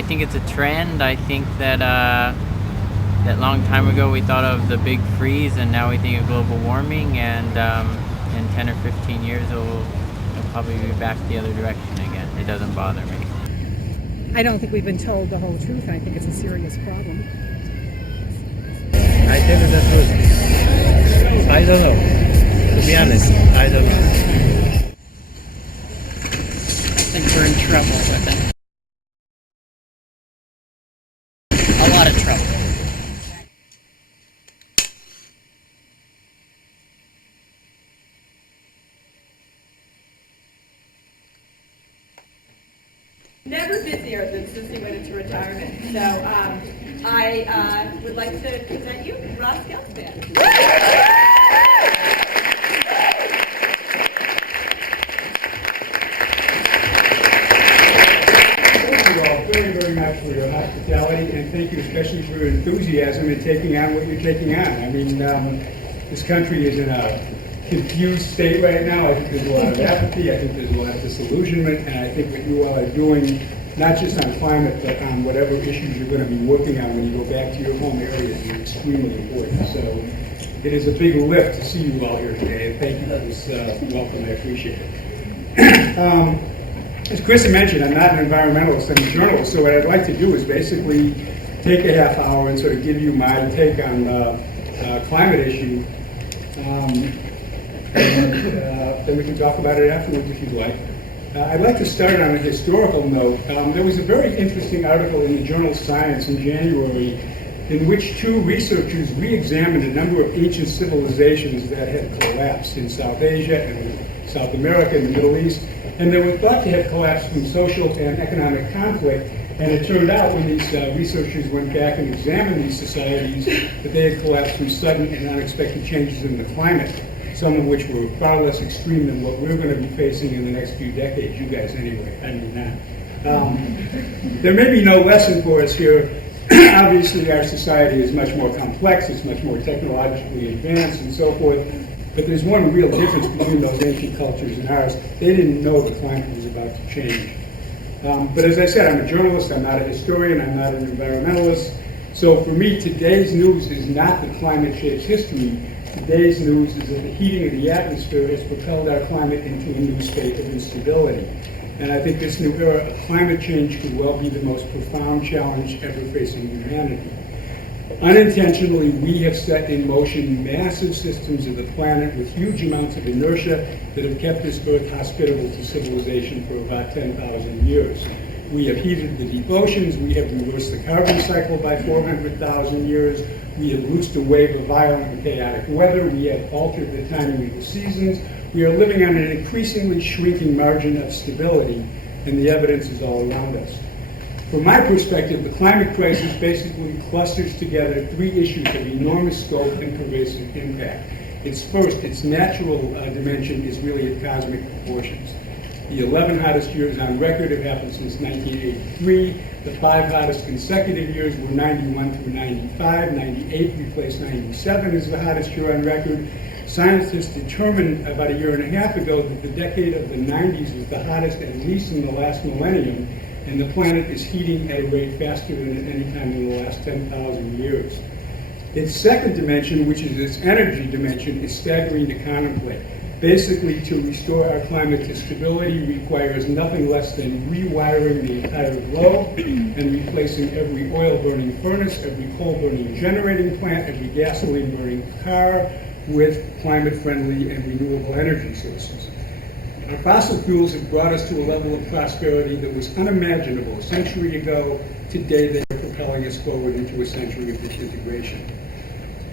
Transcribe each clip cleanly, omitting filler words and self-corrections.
I think it's a trend. I think that that long time ago we thought of the big freeze, and now we think of global warming, and in 10 or 15 years it'll probably be back the other direction again. It doesn't bother me. I don't think we've been told the whole truth, and I think it's a serious problem. I tell you the truth. I don't know. To be honest, I don't know. I think we're in trouble with it. A lot of trouble. Never busier than since he went into retirement. So I would like to present you Ross Gelspan. Very, very much for your hospitality, and thank you especially for your enthusiasm in taking on what you're taking on. I mean, this country is in a confused state right now. I think there's a lot of apathy, I think there's a lot of disillusionment, and I think what you all are doing, not just on climate, but on whatever issues you're going to be working on when you go back to your home areas, is extremely important. So it is a big lift to see you all here today, and thank you for this welcome. I appreciate it. As Chris mentioned, I'm not an environmentalist, I'm a journalist, so what I'd like to do is basically take a half hour and sort of give you my take on the climate issue, and then we can talk about it afterwards if you'd like. I'd like to start on a historical note. There was a very interesting article in the journal Science in January in which two researchers re-examined a number of ancient civilizations that had collapsed in South Asia and South America and the Middle East. And they were thought to have collapsed from social and economic conflict. And it turned out when these researchers went back and examined these societies that they had collapsed from sudden and unexpected changes in the climate, some of which were far less extreme than what we're going to be facing in the next few decades. You guys anyway, I mean not. There may be no lesson for us here. Obviously our society is much more complex, it's much more technologically advanced and so forth. But there's one real difference between those ancient cultures and ours. They didn't know the climate was about to change. But as I said, I'm a journalist, I'm not a historian, I'm not an environmentalist. So for me, today's news is not that climate shapes history. Today's news is that the heating of the atmosphere has propelled our climate into a new state of instability. And I think this new era of climate change could well be the most profound challenge ever facing humanity. Unintentionally, we have set in motion massive systems of the planet with huge amounts of inertia that have kept this Earth hospitable to civilization for about 10,000 years. We have heated the deep oceans, we have reversed the carbon cycle by 400,000 years, we have loosed a wave of violent and chaotic weather, we have altered the timing of the seasons, we are living on an increasingly shrinking margin of stability, and the evidence is all around us. From my perspective, the climate crisis basically clusters together three issues of enormous scope and pervasive impact. Its first, its natural dimension is really at cosmic proportions. The 11 hottest years on record have happened since 1983. The 5 hottest consecutive years were 91 through 95. 98 replaced 97 as the hottest year on record. Scientists determined about a year and a half ago that the decade of the 90s was the hottest at least in the last millennium, and the planet is heating at a rate faster than at any time in the last 10,000 years. Its second dimension, which is its energy dimension, is staggering to contemplate. Basically, to restore our climate to stability requires nothing less than rewiring the entire globe and replacing every oil-burning furnace, every coal-burning generating plant, every gasoline-burning car with climate-friendly and renewable energy sources. Our fossil fuels have brought us to a level of prosperity that was unimaginable a century ago. Today, they are propelling us forward into a century of disintegration.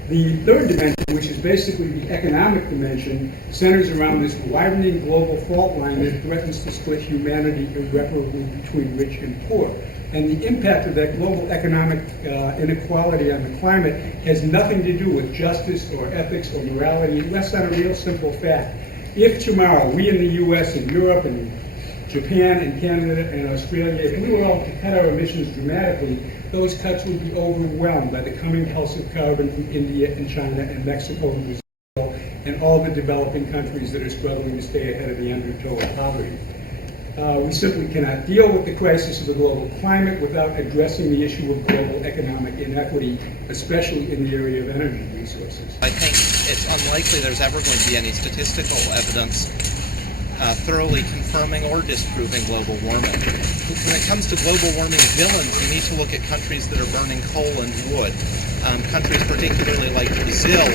The third dimension, which is basically the economic dimension, centers around this widening global fault line that threatens to split humanity irreparably between rich and poor. And the impact of that global economic inequality on the climate has nothing to do with justice or ethics or morality. It rests on a real simple fact. If tomorrow we in the US and Europe and Japan and Canada and Australia, if we were all to cut our emissions dramatically, those cuts would be overwhelmed by the coming pulse of carbon from India and China and Mexico and Brazil and all the developing countries that are struggling to stay ahead of the undertow of poverty. We simply cannot deal with the crisis of the global climate without addressing the issue of global economic inequity, especially in the area of energy resources. I think it's unlikely there's ever going to be any statistical evidence thoroughly confirming or disproving global warming. When it comes to global warming villains, you need to look at countries that are burning coal and wood. Countries particularly like Brazil,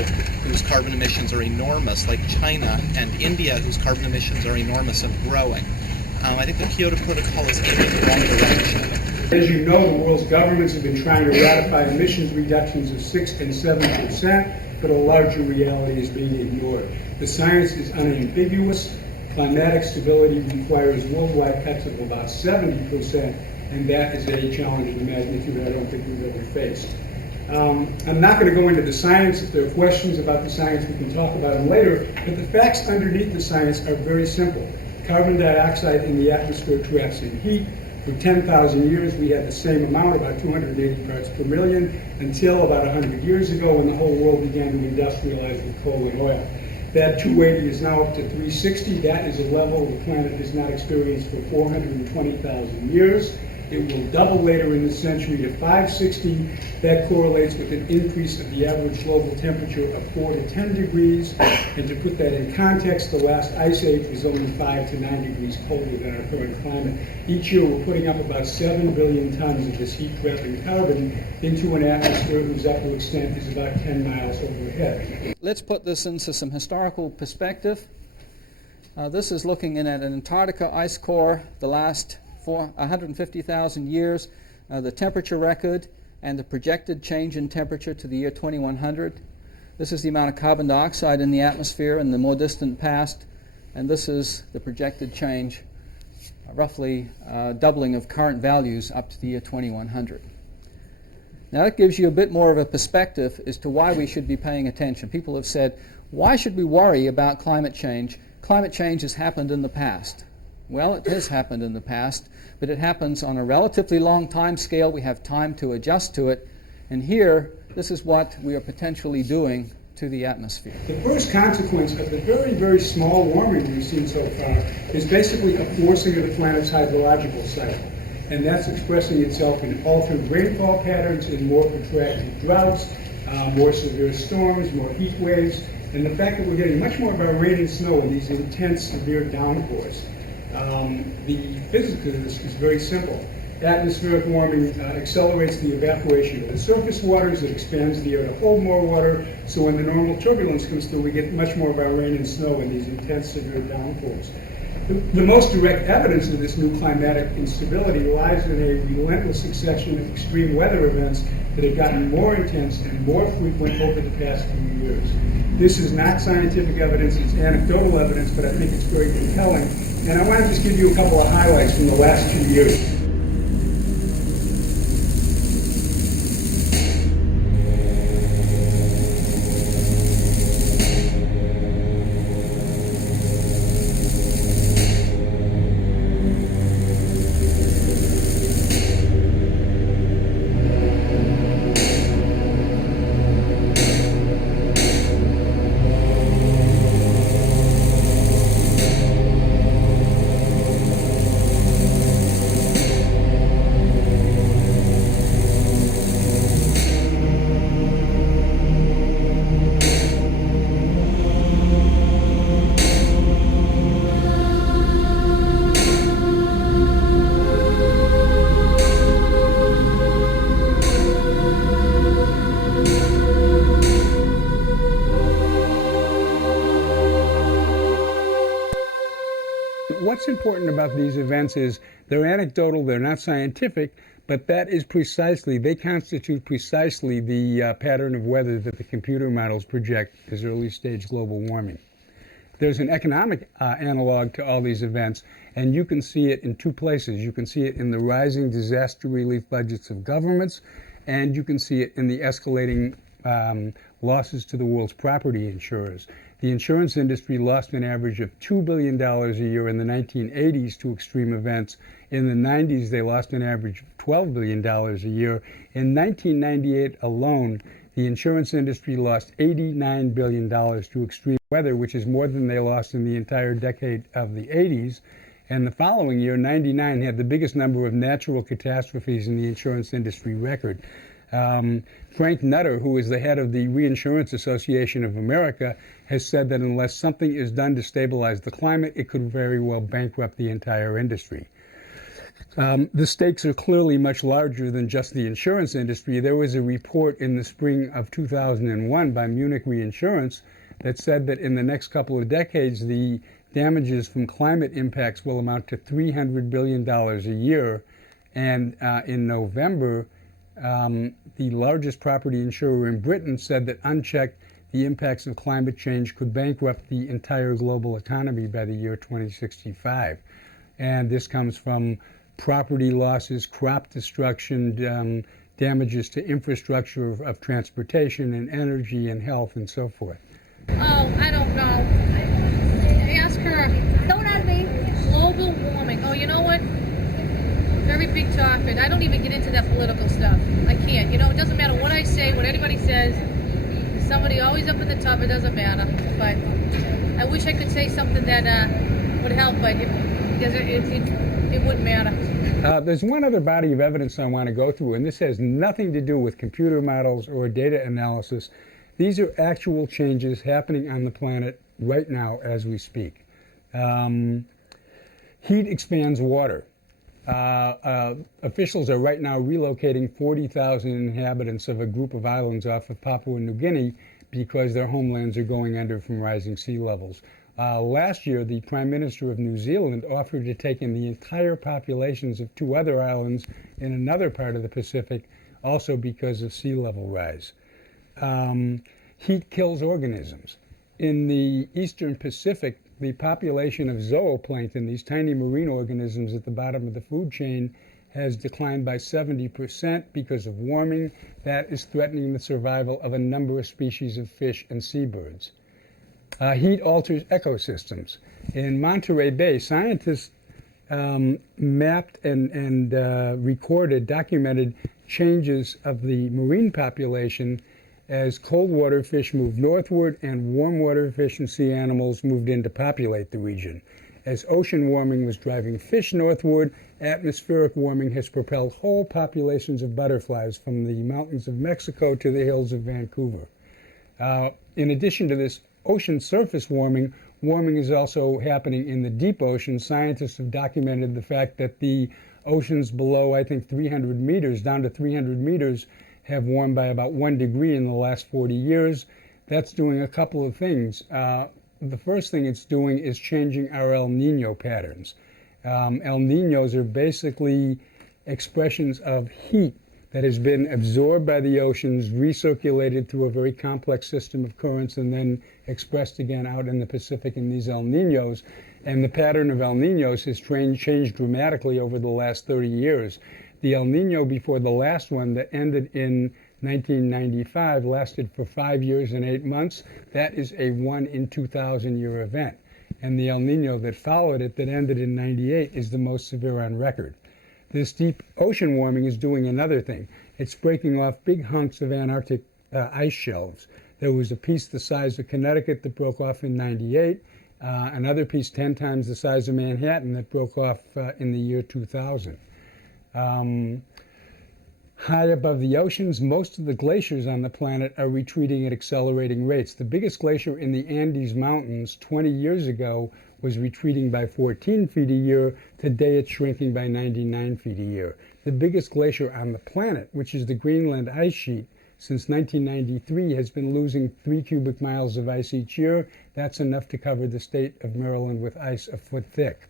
whose carbon emissions are enormous, like China and India, whose carbon emissions are enormous and growing. I think the Kyoto Protocol is aiming in the wrong direction. As you know, the world's governments have been trying to ratify emissions reductions of 6 and 7%, but a larger reality is being ignored. The science is unambiguous. Climatic stability requires worldwide cuts of about 70%, and that is a challenge of a magnitude I don't think we've ever faced. I'm not going to go into the science. If there are questions about the science, we can talk about them later, but the facts underneath the science are very simple. Carbon dioxide in the atmosphere traps in heat. For 10,000 years, we had the same amount, about 280 parts per million, until about 100 years ago when the whole world began to industrialize with coal and oil. That 280 is now up to 360. That is a level the planet has not experienced for 420,000 years. It will double later in the century to 560. That correlates with an increase of the average global temperature of 4 to 10 degrees. And to put that in context, the last ice age was only 5 to 9 degrees colder than our current climate. Each year we're putting up about 7 billion tons of this heat-trapping carbon into an atmosphere whose upper extent is about 10 miles overhead. Let's put this into some historical perspective. This is looking in at an Antarctica ice core the last 150,000 years, the temperature record, and the projected change in temperature to the year 2100. This is the amount of carbon dioxide in the atmosphere in the more distant past, and this is the projected change, roughly doubling of current values up to the year 2100. Now that gives you a bit more of a perspective as to why we should be paying attention. People have said, why should we worry about climate change? Climate change has happened in the past. Well, it has happened in the past, but it happens on a relatively long time scale. We have time to adjust to it. And here, this is what we are potentially doing to the atmosphere. The first consequence of the very, very small warming we've seen so far is basically a forcing of the planet's hydrological cycle. And that's expressing itself in altered rainfall patterns, in more protracted droughts, more severe storms, more heat waves, and the fact that we're getting much more of our rain and snow in these intense, severe downpours. The physics of this is very simple. Atmospheric warming accelerates the evaporation of the surface waters. It expands the air to hold more water. So when the normal turbulence comes through, we get much more of our rain and snow in these intense, severe downpours. The most direct evidence of this new climatic instability lies in a relentless succession of extreme weather events that have gotten more intense and more frequent over the past few years. This is not scientific evidence, it's anecdotal evidence, but I think it's very compelling. And I want to just give you a couple of highlights from the last 2 years. What's important about these events is they're anecdotal, they're not scientific, but that is precisely, they constitute precisely the pattern of weather that the computer models project as early stage global warming. There's an economic analog to all these events, and you can see it in two places. You can see it in the rising disaster relief budgets of governments, and you can see it in the escalating losses to the world's property insurers. The insurance industry lost an average of $2 billion a year in the 1980s to extreme events. In the 90s, they lost an average of $12 billion a year. In 1998 alone, the insurance industry lost $89 billion to extreme weather, which is more than they lost in the entire decade of the 80s. And the following year, 99, had the biggest number of natural catastrophes in the insurance industry record. Frank Nutter, who is the head of the Reinsurance Association of America, has said that unless something is done to stabilize the climate, it could very well bankrupt the entire industry. The stakes are clearly much larger than just the insurance industry. There was a report in the spring of 2001 by Munich Reinsurance that said that in the next couple of decades, the damages from climate impacts will amount to $300 billion a year. And in November, the largest property insurer in Britain said that unchecked, the impacts of climate change could bankrupt the entire global economy by the year 2065. And this comes from property losses, crop destruction, damages to infrastructure of transportation and energy and health and so forth. Oh, I don't know. Ask her. Don't ask me. Global warming. Oh, you know what? Very big topic. I don't even get into that political stuff. I can't. You know, it doesn't matter what I say, what anybody says. Somebody always up at the top. It doesn't matter. But I wish I could say something that would help, but it wouldn't matter. There's one other body of evidence I want to go through, and this has nothing to do with computer models or data analysis. These are actual changes happening on the planet right now as we speak. Heat expands water. Officials are right now relocating 40,000 inhabitants of a group of islands off of Papua New Guinea because their homelands are going under from rising sea levels. Last year, the Prime Minister of New Zealand offered to take in the entire populations of 2 other islands in another part of the Pacific, also because of sea level rise. Heat kills organisms. In the eastern Pacific, the population of zooplankton, these tiny marine organisms at the bottom of the food chain, has declined by 70% because of warming. That is threatening the survival of a number of species of fish and seabirds. Heat alters ecosystems. In Monterey Bay, scientists mapped and recorded, documented changes of the marine population as cold water fish moved northward and warm water fish and sea animals moved in to populate the region. As ocean warming was driving fish northward, atmospheric warming has propelled whole populations of butterflies from the mountains of Mexico to the hills of Vancouver. In addition to this ocean surface warming, warming is also happening in the deep ocean. Scientists have documented the fact that the oceans below, I think, 300 meters, down to 300 meters, have warmed by about 1 degree in the last 40 years. That's doing a couple of things. The first thing it's doing is changing our El Nino patterns. El Ninos are basically expressions of heat that has been absorbed by the oceans, recirculated through a very complex system of currents, and then expressed again out in the Pacific in these El Ninos. And the pattern of El Ninos has changed dramatically over the last 30 years. The El Nino before the last one that ended in 1995 lasted for 5 years and 8 months. That is a 1 in 2,000 year event. And the El Nino that followed it, that ended in 98, is the most severe on record. This deep ocean warming is doing another thing. It's breaking off big hunks of Antarctic ice shelves. There was a piece the size of Connecticut that broke off in 98, another piece 10 times the size of Manhattan that broke off in the year 2000. High above the oceans, most of the glaciers on the planet are retreating at accelerating rates. The biggest glacier in the Andes Mountains 20 years ago was retreating by 14 feet a year. Today it's shrinking by 99 feet a year. The biggest glacier on the planet, which is the Greenland ice sheet, since 1993 has been losing 3 cubic miles of ice each year. That's enough to cover the state of Maryland with ice a foot thick.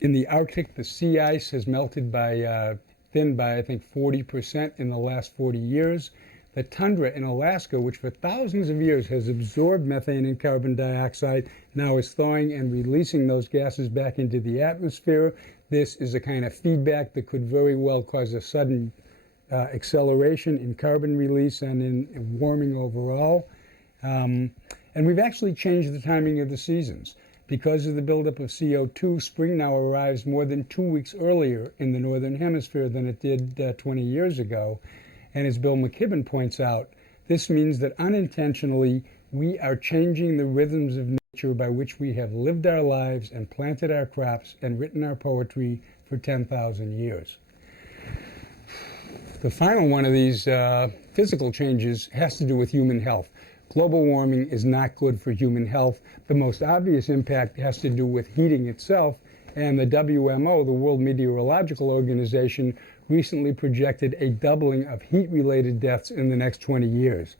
In the Arctic, the sea ice has melted by thinned by, I think, 40% in the last 40 years. The tundra in Alaska, which for thousands of years has absorbed methane and carbon dioxide, now is thawing and releasing those gases back into the atmosphere. This is a kind of feedback that could very well cause a sudden acceleration in carbon release and in warming overall. And we've actually changed the timing of the seasons. Because of the buildup of CO2, spring now arrives more than 2 weeks earlier in the northern hemisphere than it did 20 years ago. And as Bill McKibben points out, this means that unintentionally we are changing the rhythms of by which we have lived our lives and planted our crops and written our poetry for 10,000 years. The final one of these physical changes has to do with human health. Global warming is not good for human health. The most obvious impact has to do with heating itself, and the WMO, the World Meteorological Organization, recently projected a doubling of heat-related deaths in the next 20 years.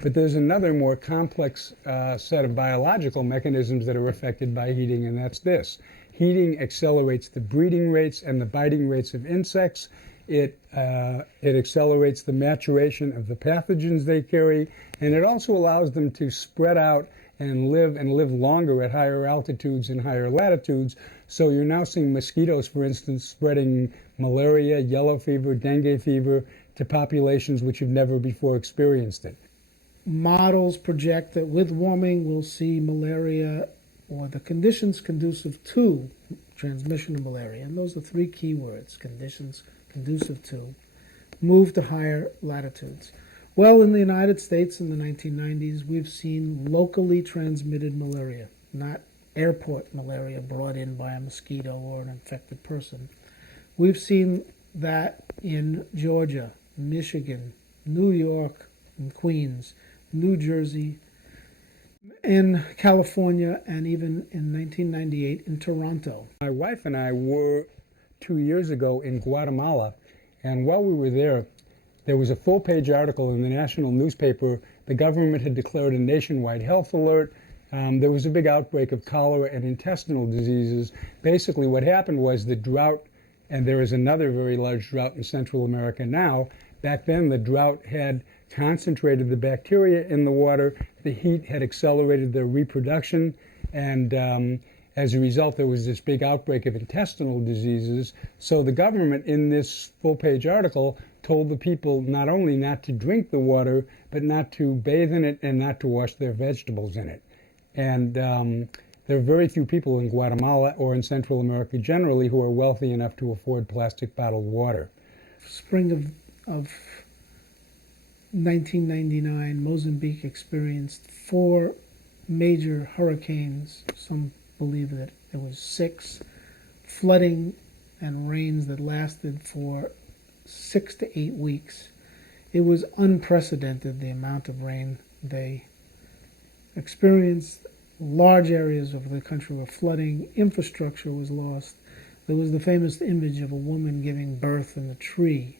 But there's another more complex set of biological mechanisms that are affected by heating, and that's this. Heating accelerates the breeding rates and the biting rates of insects. It accelerates the maturation of the pathogens they carry, and it also allows them to spread out and live longer at higher altitudes and higher latitudes. So you're now seeing mosquitoes, for instance, spreading malaria, yellow fever, dengue fever to populations which have never before experienced it. Models project that with warming we'll see malaria, or the conditions conducive to transmission of malaria, and those are three key words, conditions conducive to, move to higher latitudes. Well, in the United States in the 1990s, we've seen locally transmitted malaria, not airport malaria brought in by a mosquito or an infected person. We've seen that in Georgia, Michigan, New York, and Queens, New Jersey, in California, and even in 1998 in Toronto. My wife and I were 2 years ago in Guatemala, and while we were there was a full-page article in the national newspaper. The government had declared a nationwide health alert. There was a big outbreak of cholera and intestinal diseases. Basically what happened was the drought, and there is another very large drought in Central America now. Back then the drought had concentrated the bacteria in the water. The heat had accelerated their reproduction, and as a result, there was this big outbreak of intestinal diseases. So the government, in this full-page article, told the people not only not to drink the water, but not to bathe in it and not to wash their vegetables in it. And there are very few people in Guatemala or in Central America generally who are wealthy enough to afford plastic bottled water. Spring of 1999, Mozambique experienced 4 major hurricanes. Some believe that it was 6, flooding and rains that lasted for 6 to 8 weeks. It was unprecedented, the amount of rain they experienced. Large areas of the country were flooding, infrastructure was lost. There was the famous image of a woman giving birth in a tree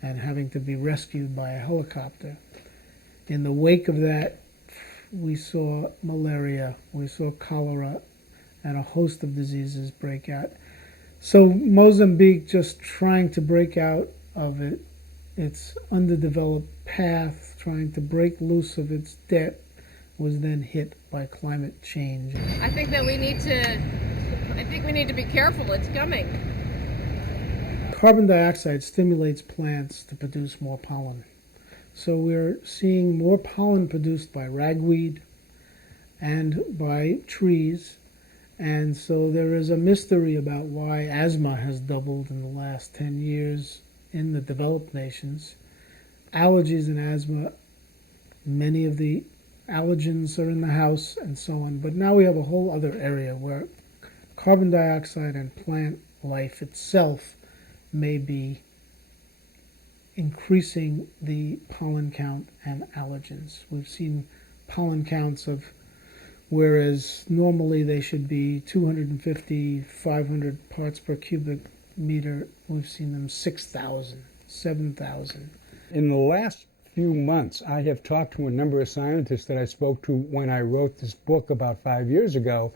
and having to be rescued by a helicopter. In the wake of that, we saw malaria, we saw cholera, and a host of diseases break out. So Mozambique, just trying to break out of its underdeveloped path, trying to break loose of its debt, was then hit by climate change. I think we need to be careful. It's coming. Carbon dioxide stimulates plants to produce more pollen. So we're seeing more pollen produced by ragweed and by trees. And so there is a mystery about why asthma has doubled in the last 10 years in the developed nations. Allergies and asthma, many of the allergens are in the house and so on. But now we have a whole other area where carbon dioxide and plant life itself may be increasing the pollen count and allergens. We've seen pollen counts of, whereas normally they should be 250, 500 parts per cubic meter, we've seen them 6,000, 7,000. In the last few months, I have talked to a number of scientists that I spoke to when I wrote this book about 5 years ago,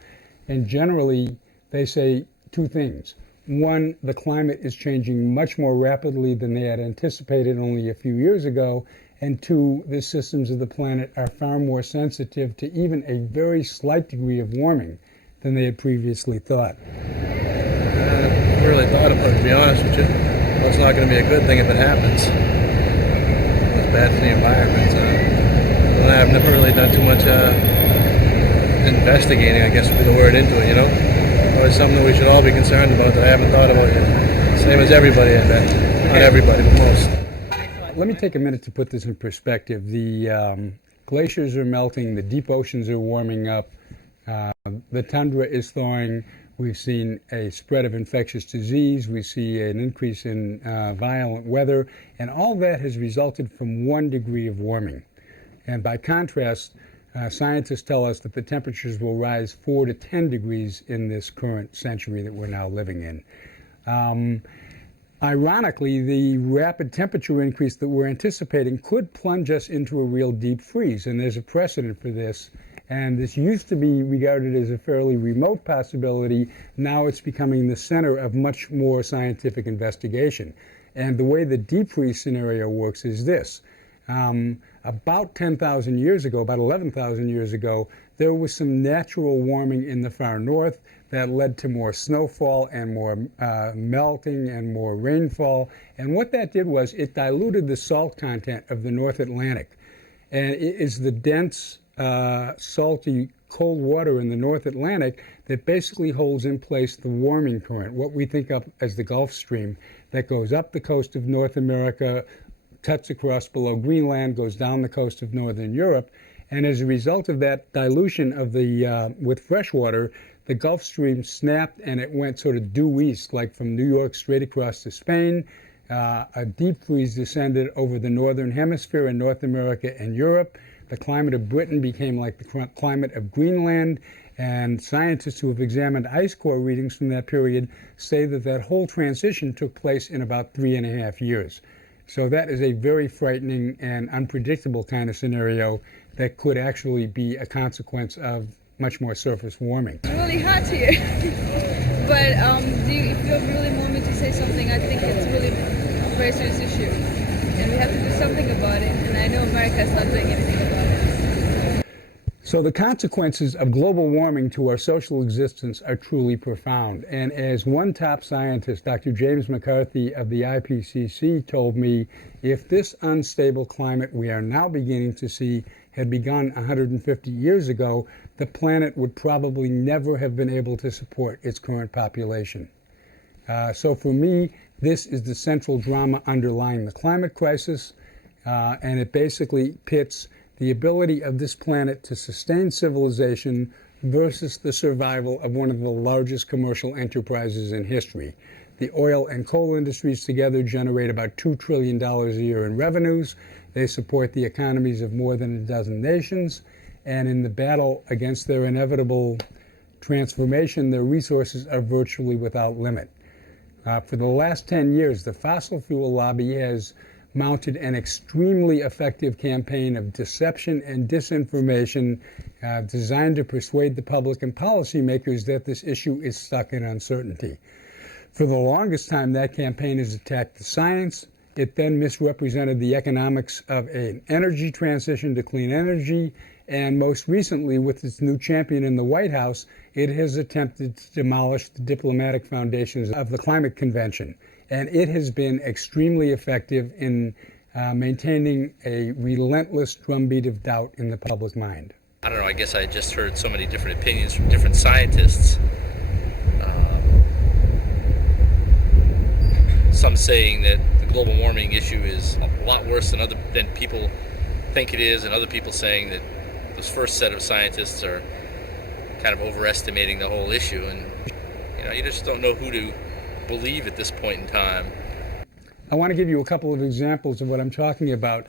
and generally they say 2 things. One, the climate is changing much more rapidly than they had anticipated only a few years ago, and 2, the systems of the planet are far more sensitive to even a very slight degree of warming than they had previously thought. I never really thought about it, to be honest with you. Well, it's not going to be a good thing if it happens. It's bad for the environment. I've never really done too much investigating, I guess would be the word, into it, you know? It's something that we should all be concerned about that I haven't thought about yet. Same as everybody, I bet. Not everybody, but most. Let me take a minute to put this in perspective. The glaciers are melting, the deep oceans are warming up, The tundra is thawing. We've seen a spread of infectious disease. We see an increase in violent weather. And all that has resulted from 1 degree of warming. And by contrast, scientists tell us that the temperatures will rise 4 to 10 degrees in this current century that we're now living in. Ironically, the rapid temperature increase that we're anticipating could plunge us into a real deep freeze, and there's a precedent for this. And this used to be regarded as a fairly remote possibility. Now it's becoming the center of much more scientific investigation. And the way the deep freeze scenario works is this. About 10,000 years ago, about 11,000 years ago, there was some natural warming in the far north that led to more snowfall and more melting and more rainfall. And what that did was it diluted the salt content of the North Atlantic. And it is the dense, salty, cold water in the North Atlantic that basically holds in place the warming current, what we think of as the Gulf Stream, that goes up the coast of North America, cuts across below Greenland, goes down the coast of northern Europe. And as a result of that dilution of the with fresh water, the Gulf Stream snapped and it went sort of due east, like from New York straight across to Spain. A deep freeze descended over the northern hemisphere in North America and Europe. The climate of Britain became like the climate of Greenland. And scientists who have examined ice core readings from that period say that that whole transition took place in about 3.5 years. So that is a very frightening and unpredictable kind of scenario that could actually be a consequence of much more surface warming. It's really hot here. But if you really want me to say something, I think it's really a very serious issue. And we have to do something about it. And I know America is not doing anything about it. So the consequences of global warming to our social existence are truly profound. And as one top scientist, Dr. James McCarthy of the IPCC, told me, if this unstable climate we are now beginning to see had begun 150 years ago, the planet would probably never have been able to support its current population. So for me, this is the central drama underlying the climate crisis, and it basically pits the ability of this planet to sustain civilization versus the survival of one of the largest commercial enterprises in history. The oil and coal industries together generate about $2 trillion a year in revenues. They support the economies of more than a dozen nations. And in the battle against their inevitable transformation, their resources are virtually without limit. For the last 10 years, the fossil fuel lobby has mounted an extremely effective campaign of deception and disinformation designed to persuade the public and policymakers that this issue is stuck in uncertainty. For the longest time, that campaign has attacked the science. It then misrepresented the economics of an energy transition to clean energy. And most recently, with its new champion in the White House, it has attempted to demolish the diplomatic foundations of the Climate Convention. And it has been extremely effective in maintaining a relentless drumbeat of doubt in the public mind. I don't know, I guess I just heard so many different opinions from different scientists. Some saying that the global warming issue is a lot worse than people think it is, and other people saying that this first set of scientists are kind of overestimating the whole issue. And you just don't know who to believe at this point in time. I want to give you a couple of examples of what I'm talking about.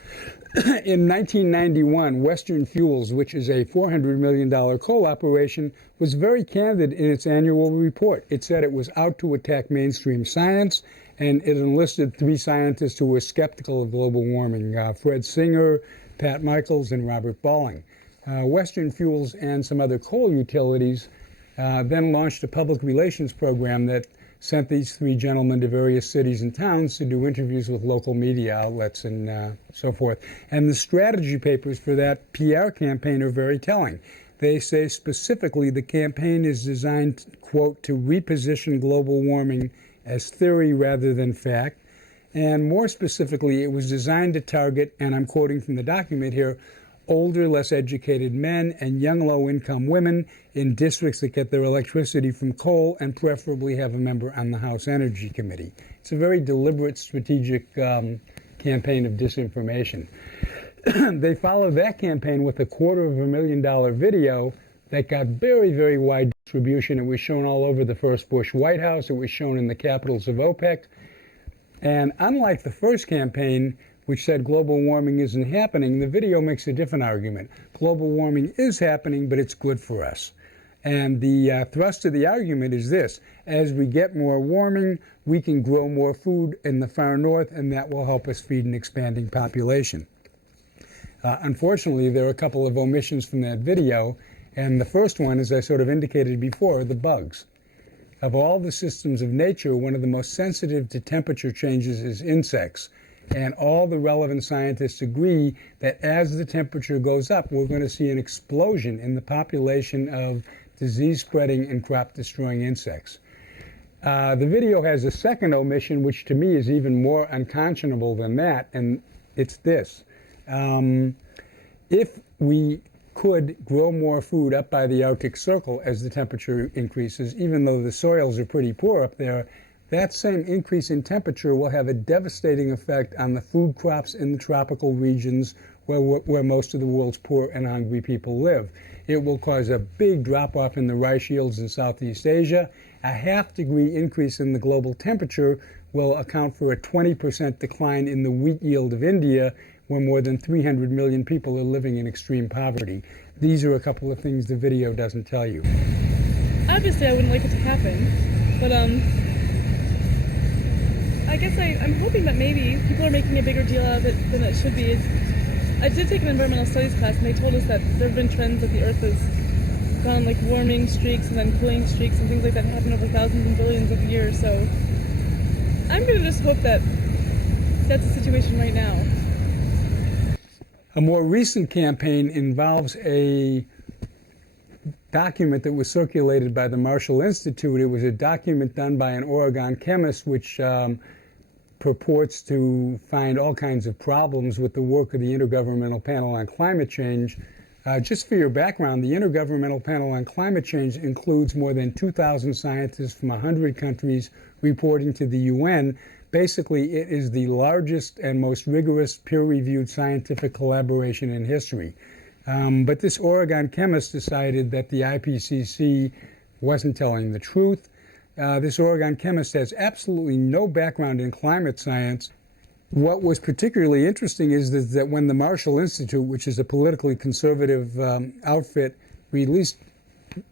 In 1991, Western Fuels, which is a $400 million coal operation, was very candid in its annual report. It said it was out to attack mainstream science, and it enlisted 3 scientists who were skeptical of global warming, Fred Singer, Pat Michaels, and Robert Balling. Western Fuels and some other coal utilities then launched a public relations program that sent these 3 gentlemen to various cities and towns to do interviews with local media outlets and so forth. And the strategy papers for that PR campaign are very telling. They say specifically the campaign is designed, quote, to reposition global warming as theory rather than fact. And more specifically, it was designed to target, and I'm quoting from the document here, older, less educated men and young, low-income women in districts that get their electricity from coal and preferably have a member on the House Energy Committee. It's a very deliberate, strategic campaign of disinformation. They followed that campaign with a $250,000 video that got very, very wide distribution. It was shown all over the first Bush White House. It was shown in the capitals of OPEC. And unlike the first campaign, which said global warming isn't happening, the video makes a different argument. Global warming is happening, but it's good for us. And the thrust of the argument is this: as we get more warming, we can grow more food in the far north, and that will help us feed an expanding population. Unfortunately, there are a couple of omissions from that video, and the first one, as I sort of indicated before, are the bugs. Of all the systems of nature, one of the most sensitive to temperature changes is insects. And all the relevant scientists agree that as the temperature goes up, we're going to see an explosion in the population of disease-spreading and crop-destroying insects. The video has a second omission, which to me is even more unconscionable than that, and it's this. If we could grow more food up by the Arctic Circle as the temperature increases, even though the soils are pretty poor up there, that same increase in temperature will have a devastating effect on the food crops in the tropical regions where most of the world's poor and hungry people live. It will cause a big drop-off in the rice yields in Southeast Asia. A half-degree increase in the global temperature will account for a 20% decline in the wheat yield of India, where more than 300 million people are living in extreme poverty. These are a couple of things the video doesn't tell you. Obviously, I wouldn't like it to happen, but I guess I'm hoping that maybe people are making a bigger deal out of it than it should be. I did take an environmental studies class, and they told us that there have been trends that the Earth has gone like warming streaks and then cooling streaks and things like that happen over thousands and billions of years. So I'm going to just hope that that's the situation right now. A more recent campaign involves a document that was circulated by the Marshall Institute. It was a document done by an Oregon chemist which purports to find all kinds of problems with the work of the Intergovernmental Panel on Climate Change. Just for your background, the Intergovernmental Panel on Climate Change includes more than 2,000 scientists from 100 countries reporting to the UN. Basically, it is the largest and most rigorous peer-reviewed scientific collaboration in history. But this Oregon chemist decided that the IPCC wasn't telling the truth. This Oregon chemist has absolutely no background in climate science. What was particularly interesting is that when the Marshall Institute, which is a politically conservative outfit, released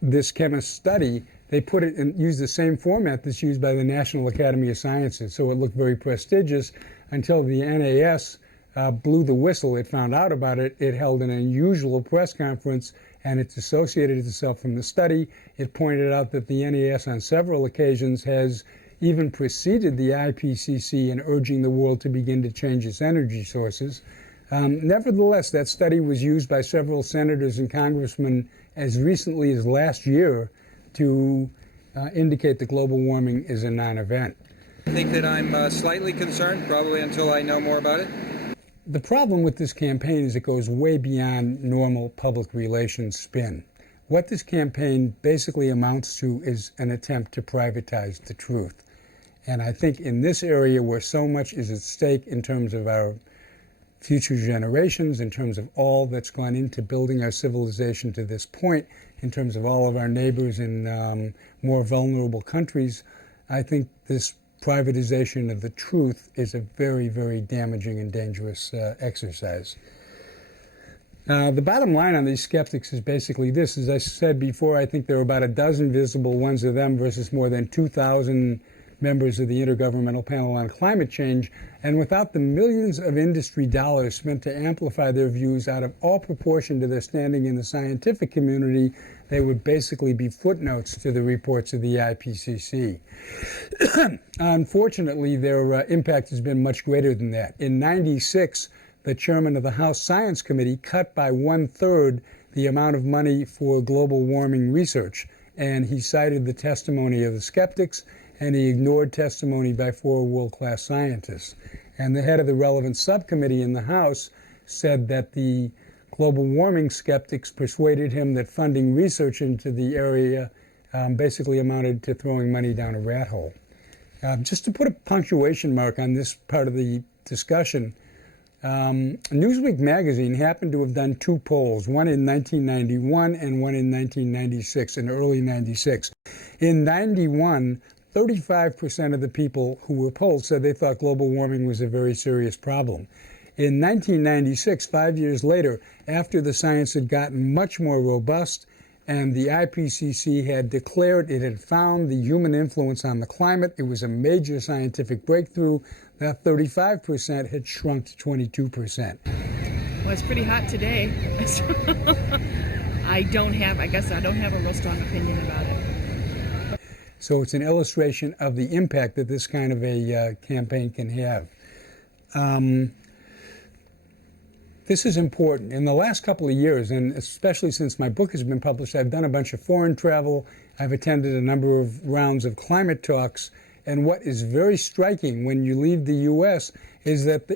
this chemist's study, they put it and used the same format that's used by the National Academy of Sciences. So it looked very prestigious until the NAS blew the whistle. It found out about it. It held an unusual press conference, and it dissociated itself from the study. It pointed out that the NAS on several occasions has even preceded the IPCC in urging the world to begin to change its energy sources. Nevertheless, that study was used by several senators and congressmen as recently as last year to indicate that global warming is a non-event. I think that I'm slightly concerned, probably until I know more about it. The problem with this campaign is it goes way beyond normal public relations spin. What this campaign basically amounts to is an attempt to privatize the truth. And I think in this area where so much is at stake in terms of our future generations, in terms of all that's gone into building our civilization to this point, in terms of all of our neighbors in more vulnerable countries, I think this privatization of the truth is a very, very damaging and dangerous exercise. The bottom line on these skeptics is basically this. As I said before, I think there are about a dozen visible ones of them versus more than 2,000 members of the Intergovernmental Panel on Climate Change, and without the millions of industry dollars spent to amplify their views out of all proportion to their standing in the scientific community, they would basically be footnotes to the reports of the IPCC. Unfortunately, their impact has been much greater than that. In '96, the chairman of the House Science Committee cut by 1/3 the amount of money for global warming research, and he cited the testimony of the skeptics, and he ignored testimony by 4 world-class scientists. And the head of the relevant subcommittee in the House said that the global warming skeptics persuaded him that funding research into the area basically amounted to throwing money down a rat hole. Just to put a punctuation mark on this part of the discussion, Newsweek magazine happened to have done two polls, one in 1991 and one in 1996, in early 96. In 91, 35% of the people who were polled said they thought global warming was a very serious problem. In 1996, 5 years later, after the science had gotten much more robust and the IPCC had declared it had found the human influence on the climate, it was a major scientific breakthrough, that 35% had shrunk to 22%. Well, it's pretty hot today. I don't have a real strong opinion about it. So it's an illustration of the impact that this kind of a campaign can have. This is important. In the last couple of years, and especially since my book has been published, I've done a bunch of foreign travel. I've attended a number of rounds of climate talks. And what is very striking when you leave the U.S. is that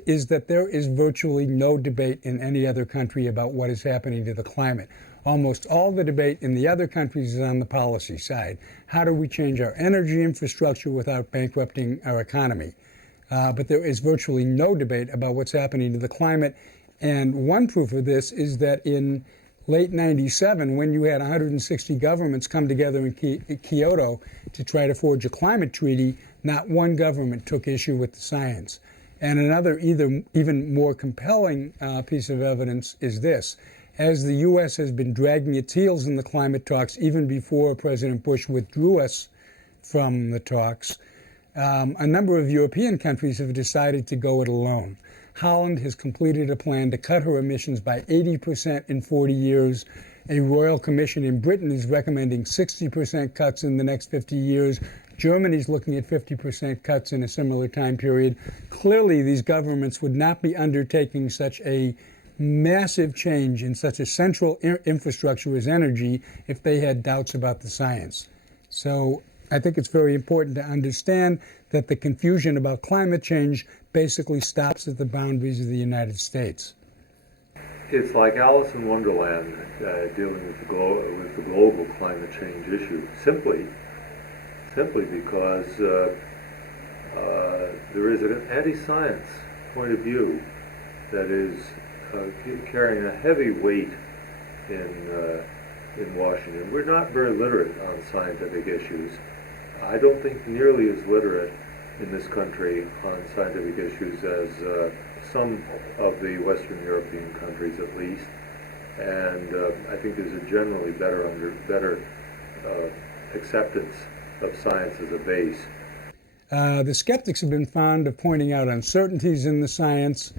there is virtually no debate in any other country about what is happening to the climate. Almost all the debate in the other countries is on the policy side. How do we change our energy infrastructure without bankrupting our economy? But there is virtually no debate about what's happening to the climate. And one proof of this is that in late 97, when you had 160 governments come together in Kyoto to try to forge a climate treaty, not one government took issue with the science. And another even more compelling piece of evidence is this. As the U.S. has been dragging its heels in the climate talks, even before President Bush withdrew us from the talks, a number of European countries have decided to go it alone. Holland has completed a plan to cut her emissions by 80% in 40 years. A Royal Commission in Britain is recommending 60% cuts in the next 50 years. Germany's looking at 50% cuts in a similar time period. Clearly, these governments would not be undertaking such a massive change in such a central infrastructure as energy if they had doubts about the science. So I think it's very important to understand that the confusion about climate change basically stops at the boundaries of the United States. It's like Alice in Wonderland dealing with the global climate change issue, simply because there is an anti-science point of view that is carrying a heavy weight in Washington. We're not very literate on scientific issues. I don't think nearly as literate in this country on scientific issues as some of the Western European countries, at least. And I think there's a generally better acceptance of science as a base. The skeptics have been fond of pointing out uncertainties in the science.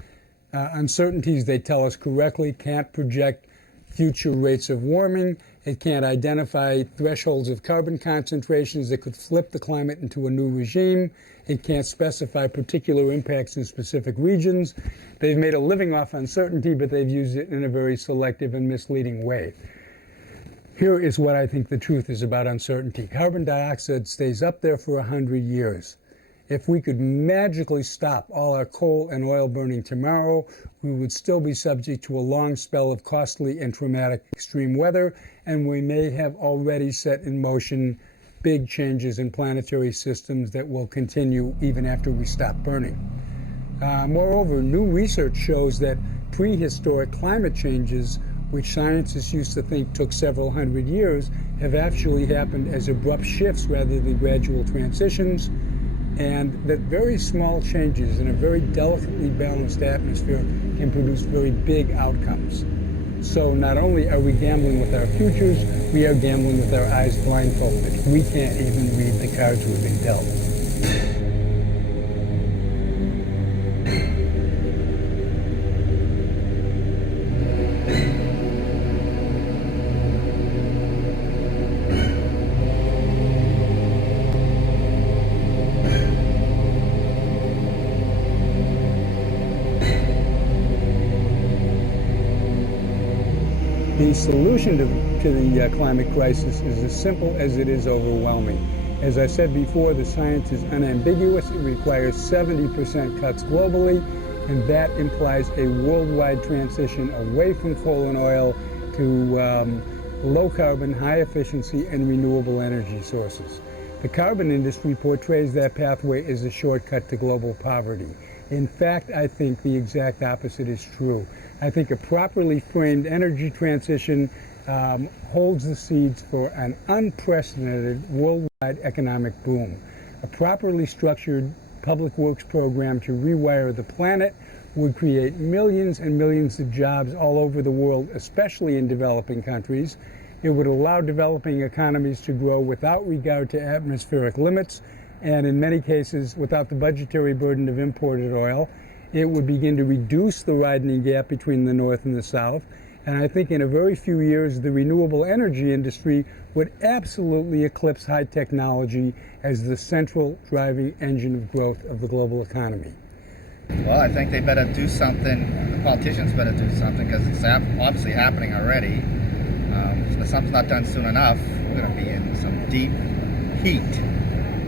Uncertainties, they tell us correctly, can't project future rates of warming. It can't identify thresholds of carbon concentrations that could flip the climate into a new regime. It can't specify particular impacts in specific regions. They've made a living off uncertainty, but they've used it in a very selective and misleading way. Here is what I think the truth is about uncertainty. Carbon dioxide stays up there for 100 years. If we could magically stop all our coal and oil burning tomorrow, we would still be subject to a long spell of costly and traumatic extreme weather, and we may have already set in motion big changes in planetary systems that will continue even after we stop burning. Moreover, new research shows that prehistoric climate changes, which scientists used to think took several hundred years, have actually happened as abrupt shifts rather than gradual transitions, and that very small changes in a very delicately balanced atmosphere can produce very big outcomes. So not only are we gambling with our futures, we are gambling with our eyes blindfolded. We can't even read the cards we've been dealt. The solution to the climate crisis is as simple as it is overwhelming. As I said before, the science is unambiguous. It requires 70% cuts globally, and that implies a worldwide transition away from coal and oil to low carbon, high efficiency, and renewable energy sources. The carbon industry portrays that pathway as a shortcut to global poverty. In fact, I think the exact opposite is true. I think a properly framed energy transition holds the seeds for an unprecedented worldwide economic boom. A properly structured public works program to rewire the planet would create millions and millions of jobs all over the world, especially in developing countries. It would allow developing economies to grow without regard to atmospheric limits, and in many cases without the budgetary burden of imported oil. It would begin to reduce the widening gap between the North and the South. And I think in a very few years, the renewable energy industry would absolutely eclipse high technology as the central driving engine of growth of the global economy. Well, I think they better do something, the politicians better do something, because it's obviously happening already. If something's not done soon enough, we're going to be in some deep heat.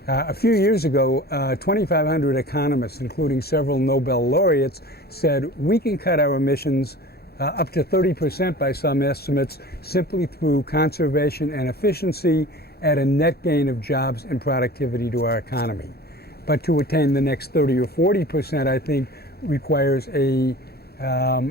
A few years ago, 2,500 economists, including several Nobel laureates, said we can cut our emissions up to 30% by some estimates simply through conservation and efficiency at a net gain of jobs and productivity to our economy. But to attain the next 30 or 40%, I think, requires a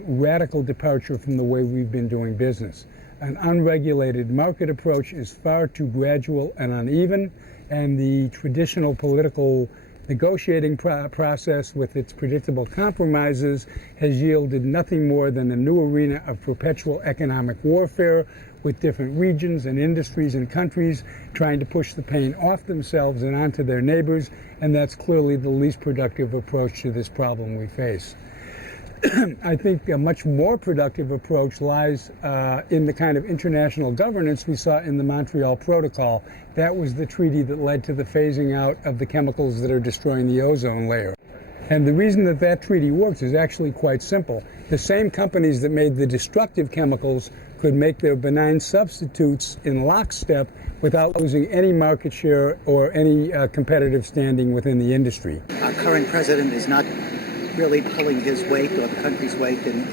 radical departure from the way we've been doing business. An unregulated market approach is far too gradual and uneven, and the traditional political negotiating process with its predictable compromises has yielded nothing more than a new arena of perpetual economic warfare with different regions and industries and countries trying to push the pain off themselves and onto their neighbors, and that's clearly the least productive approach to this problem we face. I think a much more productive approach lies in the kind of international governance we saw in the Montreal Protocol. That was the treaty that led to the phasing out of the chemicals that are destroying the ozone layer. And the reason that that treaty works is actually quite simple. The same companies that made the destructive chemicals could make their benign substitutes in lockstep without losing any market share or any competitive standing within the industry. Our current president is not really pulling his weight or the country's weight in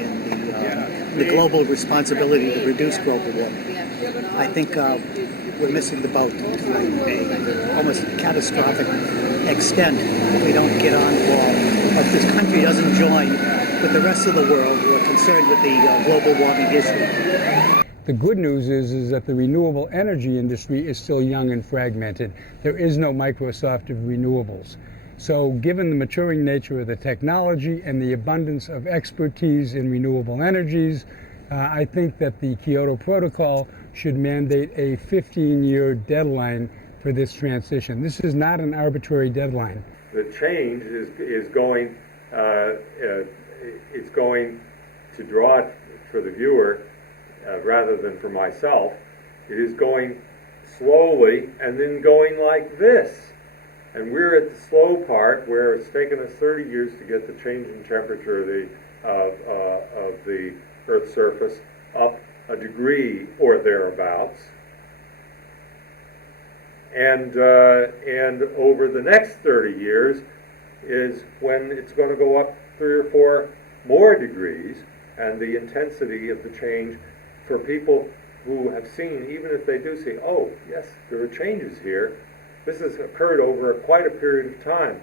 the global responsibility to reduce global warming. I think we're missing the boat to a almost catastrophic extent if we don't get on board, or if this country doesn't join with the rest of the world who are concerned with the global warming issue. The good news is that the renewable energy industry is still young and fragmented. There is no Microsoft of renewables. So given the maturing nature of the technology and the abundance of expertise in renewable energies, I think that the Kyoto Protocol should mandate a 15-year deadline for this transition. This is not an arbitrary deadline. The change is going, it's going to draw it for the viewer rather than for myself. It is going slowly and then going like this. And we're at the slow part where it's taken us 30 years to get the change in temperature of the Earth's surface up a degree or thereabouts. And over the next 30 years is when it's going to go up 3 or 4 more degrees, and the intensity of the change for people who have seen, even if they do see, oh, yes, there are changes here, this has occurred over quite a period of time,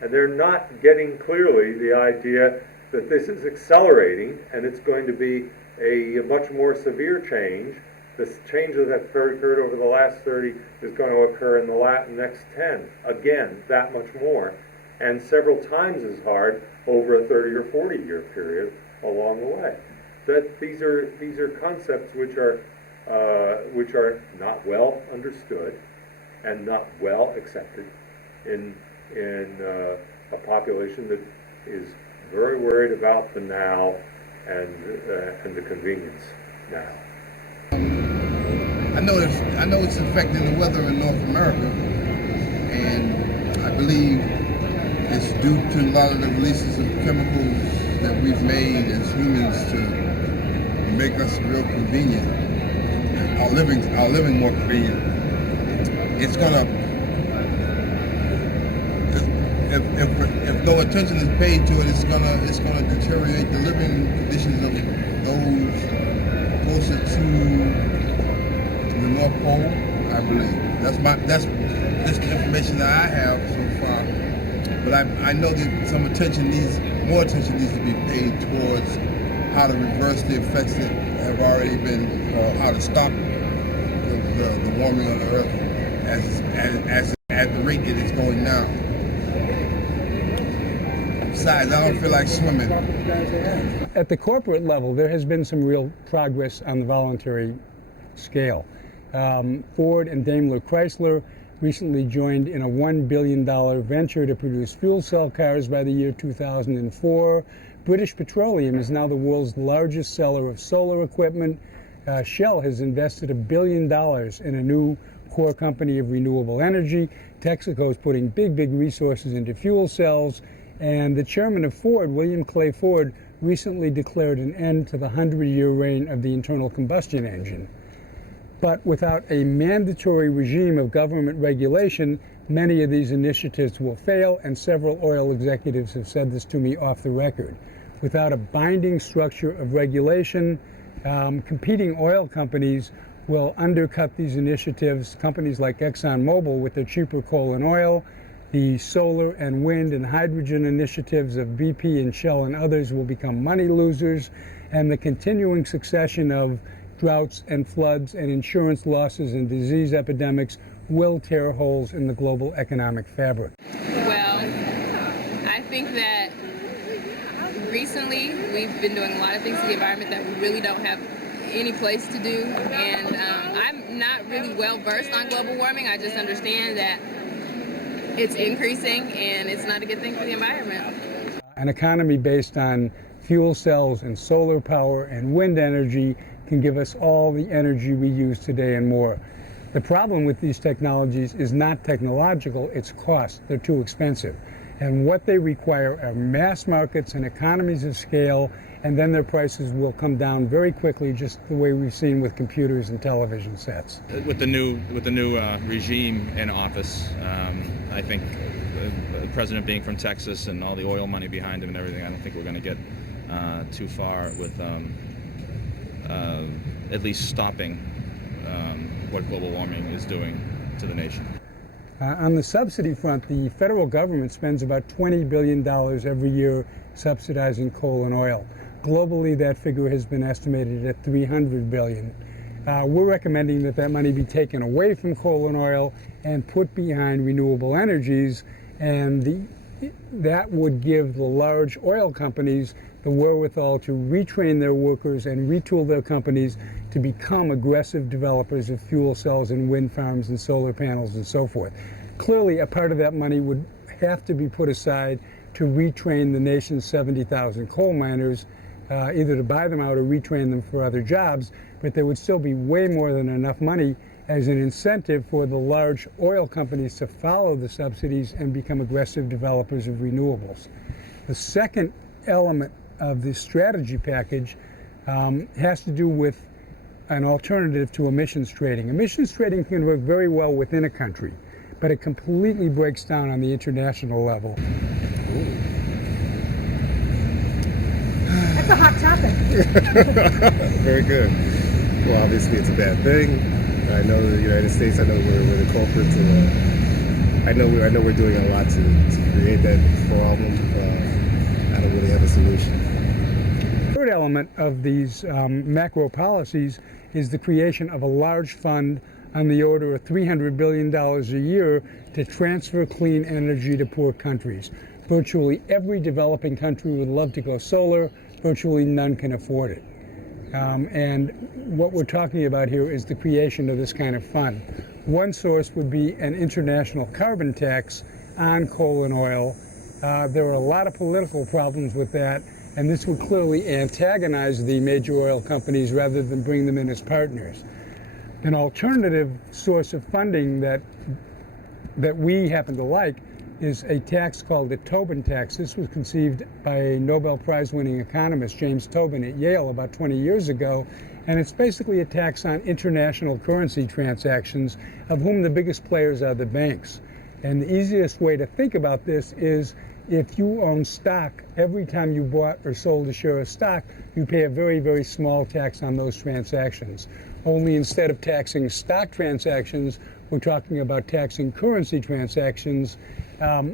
and they're not getting clearly the idea that this is accelerating and it's going to be a much more severe change. This change that occurred over the last 30 is going to occur in the next 10. Again, that much more, and several times as hard over a 30 or 40 year period along the way. That these are concepts which are not well understood and not well accepted in a population that is very worried about the now and the convenience now. I know it's affecting the weather in North America, and I believe it's due to a lot of the releases of chemicals that we've made as humans to make us real convenient, our living more convenient. It's gonna, if no attention is paid to it, it's gonna deteriorate the living conditions of those closer to the North Pole, I believe. That's just the information that I have so far. But I know that more attention needs to be paid towards how to reverse the effects that have already been, or how to stop the warming of the earth at the rate that it's going now. Besides, I don't feel like swimming. At the corporate level, there has been some real progress on the voluntary scale. Ford and Daimler Chrysler recently joined in a $1 billion venture to produce fuel cell cars by the year 2004. British Petroleum is now the world's largest seller of solar equipment. Shell has invested $1 billion in a new core company of renewable energy. Texaco is putting big resources into fuel cells. And the chairman of Ford, William Clay Ford, recently declared an end to the 100-year reign of the internal combustion engine. But without a mandatory regime of government regulation, many of these initiatives will fail, and several oil executives have said this to me off the record. Without a binding structure of regulation, competing oil companies will undercut these initiatives. Companies like ExxonMobil with their cheaper coal and oil, the solar and wind and hydrogen initiatives of BP and Shell and others will become money losers, and the continuing succession of droughts and floods and insurance losses and disease epidemics will tear holes in the global economic fabric. Well, I think that recently we've been doing a lot of things to the environment that we really don't have any place to do, and I'm not really well versed on global warming. I just understand that it's increasing and it's not a good thing for the environment. An economy based on fuel cells and solar power and wind energy can give us all the energy we use today and more. The problem with these technologies is not technological, it's cost. They're too expensive. And what they require are mass markets and economies of scale, and then their prices will come down very quickly, just the way we've seen with computers and television sets. With the new regime in office, I think the president being from Texas and all the oil money behind him and everything, I don't think we're going to get too far with at least stopping what global warming is doing to the nation. On the subsidy front, the federal government spends about $20 billion every year subsidizing coal and oil. Globally, that figure has been estimated at $300 billion. We're recommending that money be taken away from coal and oil and put behind renewable energies, and that would give the large oil companies the wherewithal to retrain their workers and retool their companies to become aggressive developers of fuel cells and wind farms and solar panels and so forth. Clearly, a part of that money would have to be put aside to retrain the nation's 70,000 coal miners, either to buy them out or retrain them for other jobs, but there would still be way more than enough money as an incentive for the large oil companies to follow the subsidies and become aggressive developers of renewables. The second element of this strategy package has to do with an alternative to emissions trading. Emissions trading can work very well within a country, but it completely breaks down on the international level. That's a hot topic. Very good. Well, obviously it's a bad thing. I know the United States, I know we're the culprits, and I know we're doing a lot to create that problem. I don't really have a solution. The third element of these macro policies is the creation of a large fund on the order of $300 billion a year to transfer clean energy to poor countries. Virtually every developing country would love to go solar. Virtually none can afford it. And what we're talking about here is the creation of this kind of fund. One source would be an international carbon tax on coal and oil. There are a lot of political problems with that, and this would clearly antagonize the major oil companies rather than bring them in as partners. An alternative source of funding that we happen to like is a tax called the Tobin tax. This was conceived by a Nobel Prize-winning economist, James Tobin, at Yale about 20 years ago, and it's basically a tax on international currency transactions, of whom the biggest players are the banks. And the easiest way to think about this is if you own stock, every time you bought or sold a share of stock, you pay a very, very small tax on those transactions. Only instead of taxing stock transactions, we're talking about taxing currency transactions.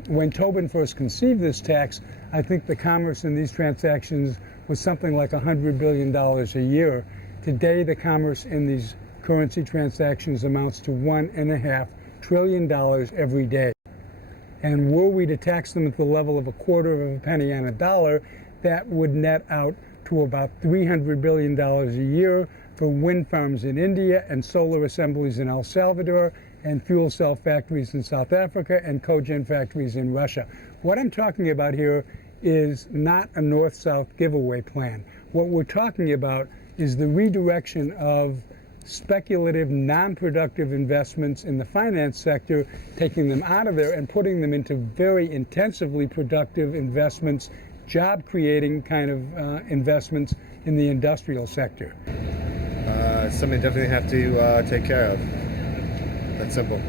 When Tobin first conceived this tax, I think the commerce in these transactions was something like $100 billion a year. Today, the commerce in these currency transactions amounts to $1.5 trillion every day. And were we to tax them at the level of a quarter of a penny on a dollar, that would net out to about $300 billion a year for wind farms in India and solar assemblies in El Salvador and fuel cell factories in South Africa and cogen factories in Russia. What I'm talking about here is not a north-south giveaway plan. What we're talking about is the redirection of speculative, non-productive investments in the finance sector, taking them out of there and putting them into very intensively productive investments, job-creating kind of investments in the industrial sector. Something definitely have to take care of. That's simple.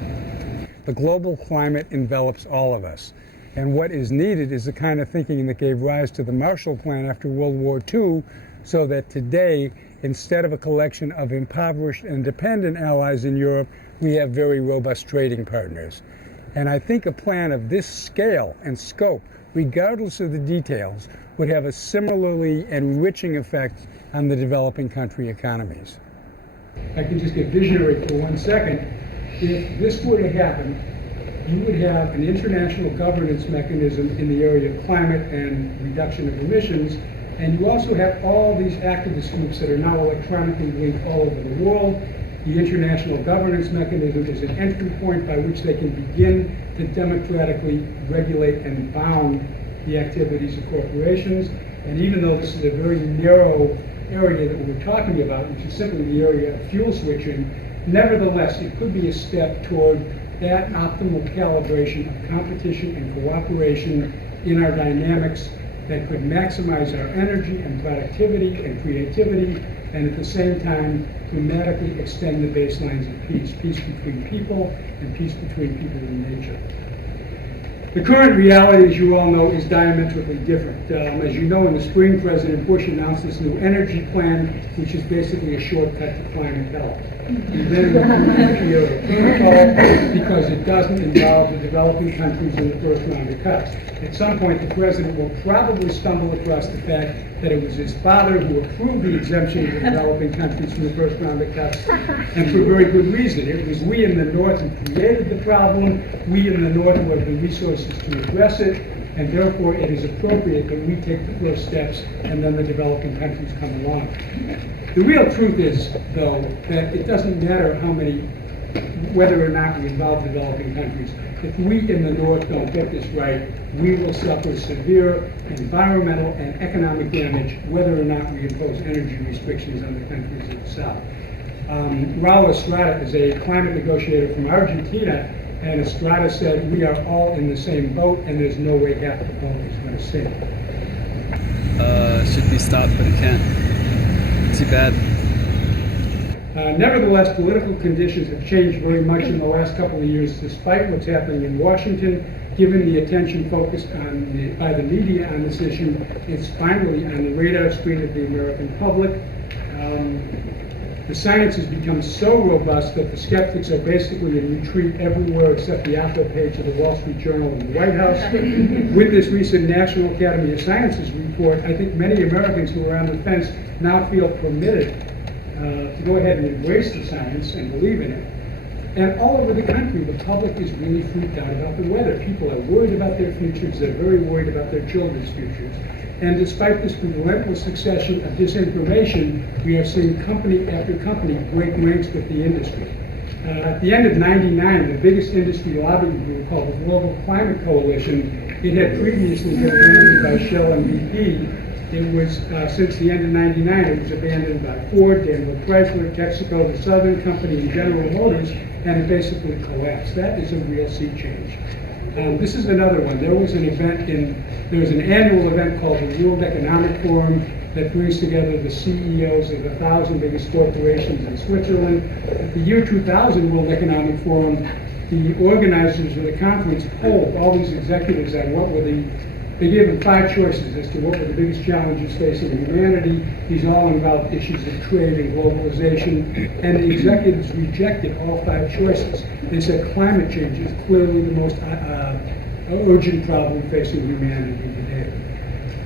The global climate envelops all of us. And what is needed is the kind of thinking that gave rise to the Marshall Plan after World War II, so that today, instead of a collection of impoverished and dependent allies in Europe, we have very robust trading partners. And I think a plan of this scale and scope, regardless of the details, would have a similarly enriching effect on the developing country economies. I can just get visionary for 1 second. If this were to happen, you would have an international governance mechanism in the area of climate and reduction of emissions, and you also have all these activist groups that are now electronically linked all over the world. The international governance mechanism is an entry point by which they can begin to democratically regulate and bound the activities of corporations. And even though this is a very narrow area that we're talking about, which is simply the area of fuel switching, nevertheless, it could be a step toward that optimal calibration of competition and cooperation in our dynamics that could maximize our energy and productivity and creativity, and at the same time dramatically extend the baselines of peace between people and peace between people and nature. The current reality, as you all know, is diametrically different. As you know, in the spring, President Bush announced this new energy plan, which is basically a shortcut to climate health. He then included the protocol because it doesn't involve the developing countries in the first round of cuts. At some point, the president will probably stumble across the fact that it was his father who approved the exemption of the developing countries from the first round of cuts, and for very good reason. It was we in the North who created the problem, we in the North who have the resources to address it, and therefore it is appropriate that we take the first steps and then the developing countries come along. The real truth is, though, that it doesn't matter whether or not we involve developing countries. If we in the North don't get this right, we will suffer severe environmental and economic damage, whether or not we impose energy restrictions on the countries of the South. Raul Estrada is a climate negotiator from Argentina, and Estrada said, we are all in the same boat, and there's no way half the boat is going to sink. Should be stopped, but it can't. Too bad. Nevertheless, political conditions have changed very much in the last couple of years, despite what's happening in Washington. Given the attention focused by the media on this issue, it's finally on the radar screen of the American public. The science has become so robust that the skeptics are basically in retreat everywhere except the op-ed page of the Wall Street Journal and the White House. With this recent National Academy of Sciences report, I think many Americans who are on the fence now feel permitted to go ahead and embrace the science and believe in it. And all over the country, the public is really freaked out about the weather. People are worried about their futures. They're very worried about their children's futures. And despite this relentless succession of disinformation, we are seeing company after company break ranks with the industry. At the end of '99, the biggest industry lobbying group called the Global Climate Coalition, it had previously been abandoned by Shell and BP. It was, since the end of '99, it was abandoned by Ford, Daimler Chrysler, Texaco, the Southern Company, and General Motors, and it basically collapsed. That is a real sea change. This is another one. There was an annual event called the World Economic Forum that brings together the CEOs of the 1,000 biggest corporations in Switzerland. At the year 2000 World Economic Forum, the organizers of the conference polled all these executives on what were the They gave him 5 choices as to what were the biggest challenges facing humanity. These all involved issues of trade and globalization, and the executives rejected all 5 choices. They said climate change is clearly the most urgent problem facing humanity today.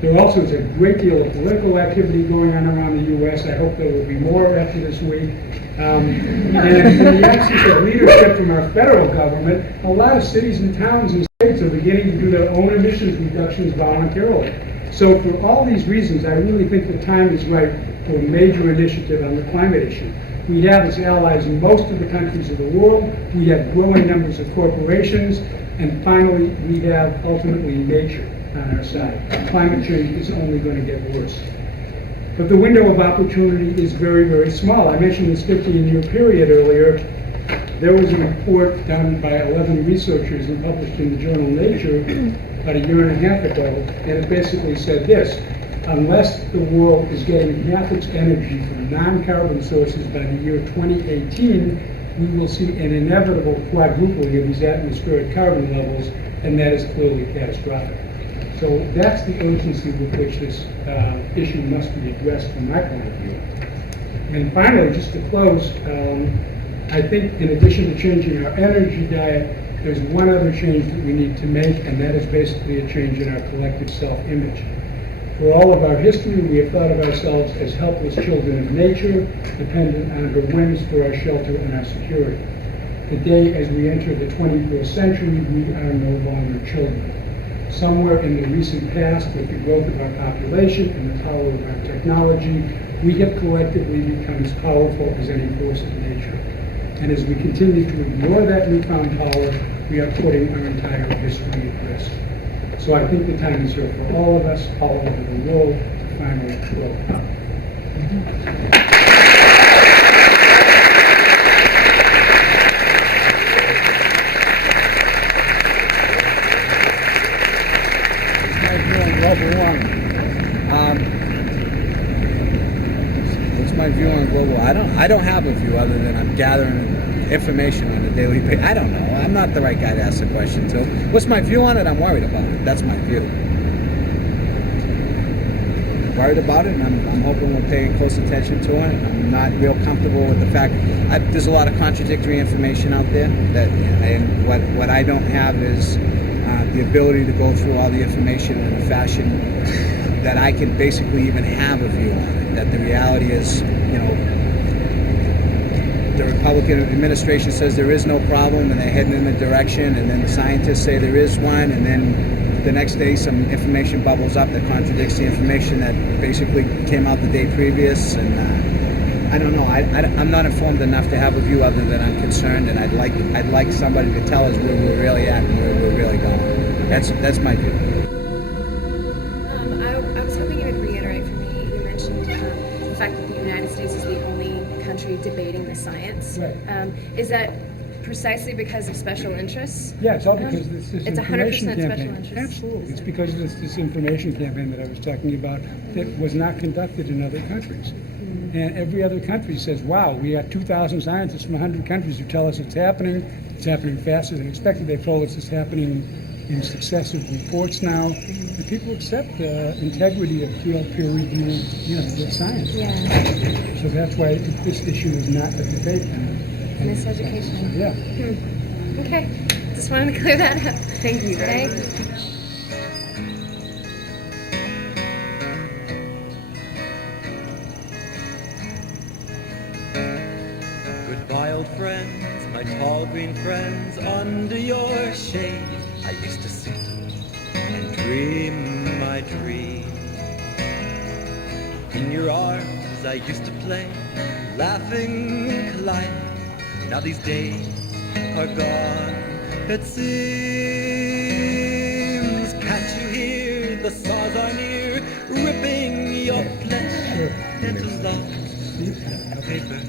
There also is a great deal of political activity going on around the U.S. I hope there will be more after this week. And in the absence of leadership from our federal government, a lot of cities and towns and states are beginning to do their own emissions reductions voluntarily. So for all these reasons, I really think the time is right for a major initiative on the climate issue. We have as allies most of the countries of the world. We have growing numbers of corporations. And finally, we have ultimately nature on our side. Climate change is only going to get worse. But the window of opportunity is very, very small. I mentioned this 15-year period earlier. There was a report done by 11 researchers and published in the journal Nature about a year and a half ago, and it basically said this: unless the world is getting half its energy from non-carbon sources by the year 2018, we will see an inevitable quadrupling of these atmospheric carbon levels, and that is clearly catastrophic. So that's the urgency with which this issue must be addressed from my point of view. And finally, just to close, I think in addition to changing our energy diet, there's one other change that we need to make, and that is basically a change in our collective self-image. For all of our history, we have thought of ourselves as helpless children of nature, dependent on her whims for our shelter and our security. Today, as we enter the 21st century, we are no longer children. Somewhere in the recent past, with the growth of our population and the power of our technology, we have collectively become as powerful as any force of nature. And as we continue to ignore that newfound power, we are putting our entire history at risk. So I think the time is here for all of us, all over the world, to finally grow up. Global warming. What's my view on global? I don't have a view other than I'm gathering information on a daily basis. I don't know. I'm not the right guy to ask the question to. What's my view on it? I'm worried about it. That's my view. Worried about it, and I'm hoping we're paying close attention to it. I'm not real comfortable with the fact there's a lot of contradictory information out there. And what I don't have is the ability to go through all the information in a fashion that I can basically even have a view on it. That the reality is, the Republican administration says there is no problem and they're heading in a direction, and then the scientists say there is one, and then the next day some information bubbles up that contradicts the information that basically came out the day previous. And I don't know. I'm not informed enough to have a view other than I'm concerned, and I'd like somebody to tell us where we're really at and where we're really going. That's my view. I was hoping you would reiterate for me. You mentioned the fact that the United States is the only country debating the science. Right. Is that precisely because of special interests? Yeah, it's all because this it's information 100% campaign. special interests. Absolutely. It's because of this information campaign that I was talking about that was not conducted in other countries. And every other country says, wow, we have 2,000 scientists from 100 countries who tell us it's happening faster than expected. They've told us it's happening in successive reports now. And people accept the integrity of peer-reviewed, science. Yeah. So that's why this issue is not a debate. Miseducation. Yeah. Okay. Just wanted to clear that up. Thank you very much. Goodbye, old friends, my tall green friends, under your shade I used to sit and dream my dream. In your arms I used to play, laughing and colliding. Now these days are gone, it seems. Can't you hear the saws are near, ripping your flesh into lumps, paper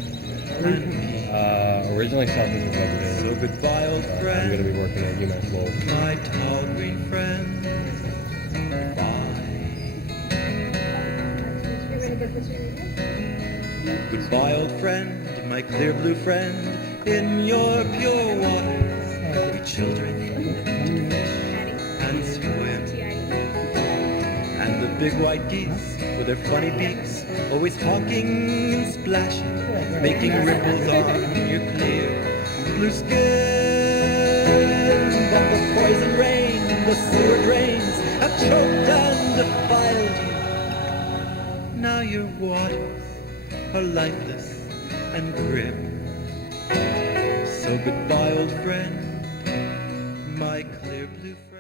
and me. Originally south of the Lebanon. So goodbye, old friend. I'm going to be working at UMass Lowell. My tall green friend, goodbye. Goodbye, old friend, my clear blue friend. In your pure waters, we children fish and swim. big white geese with their funny beaks, always honking and splashing, making ripples on your clear blue skin. But the poison rain, the sewer drains have choked and defiled you. Now your waters are lifeless and grim. So goodbye, old friend, my clear blue friend.